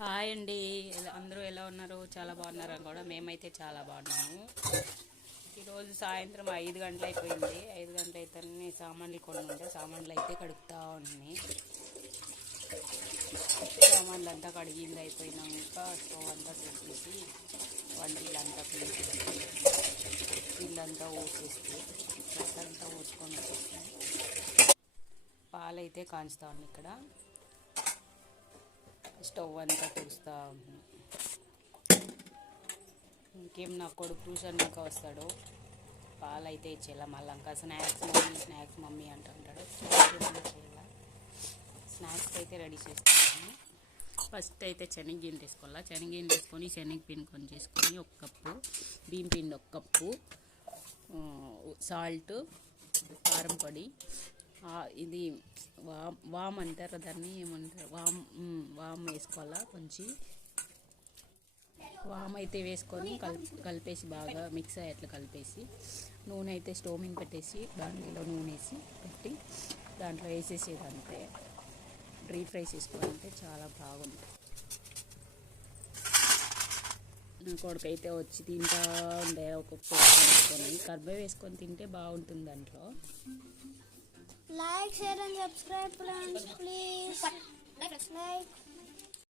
Hi అండి. అందరూ ఎలా ఉన్నారు? చాలా బాగున్నారు కూడా. మేమైతే చాలా బాగున్నాము. ఈరోజు సాయంత్రం 5 గంటలు అయిపోయింది. 5 గంటలు అయితే సామాన్లు కొన్ని ఉంటే సామాన్లు అయితే కడుగుతూ ఉన్నాయి. సామాన్లు అంతా కడిగింది అయిపోయినాక స్టవ్ అంతా పెట్టేసి వంటలంతా పీసి ఇల్లంతా ఊసేస్తే అంతా ఊసుకొని వచ్చేస్తాం. పాలైతే కాంచుతా ఉంది. ఇక్కడ స్టవ్ అంతా చూస్తూ ఉన్నాను. ఇంకేం నా కొడుకు ట్యూషన్కి వస్తాడు. పాలైతే ఇచ్చేలా మళ్ళీ ఇంకా స్నాక్స్ మమ్మీ అంటుంటాడు. స్నాక్స్ అయితే రెడీ చేస్తాను. ఫస్ట్ అయితే శనగగింజలు తీసుకోవాలి. శనగగింజలు తీసుకొని శనగపిండి కొంచెం చేసుకొని 1 కప్పు బియ్యం పిండి, 1 కప్పు సాల్ట్, కారం పొడి, ఇది వామ్ అంటారు, దాన్ని ఏమంటారు, వామ్ వేసుకోవాలా. కొంచెం వామ్ అయితే వేసుకొని కలిపేసి బాగా మిక్స్ అయ్యేట్లు కలిపేసి నూనె అయితే స్టవ్ మీద పెట్టేసి దాంట్లో నూనె వేసి పెట్టి దాంట్లో వేసేసేదంటే డ్రీ ఫ్రై చేసుకోవాలంటే చాలా బాగుంది. నా కొడుకైతే వచ్చి తింటా ఉండే ఒక్కొక్క వేసుకొని కర్బే వేసుకొని తింటే బాగుంటుంది. దాంట్లో like, share and subscribe friends, please. Like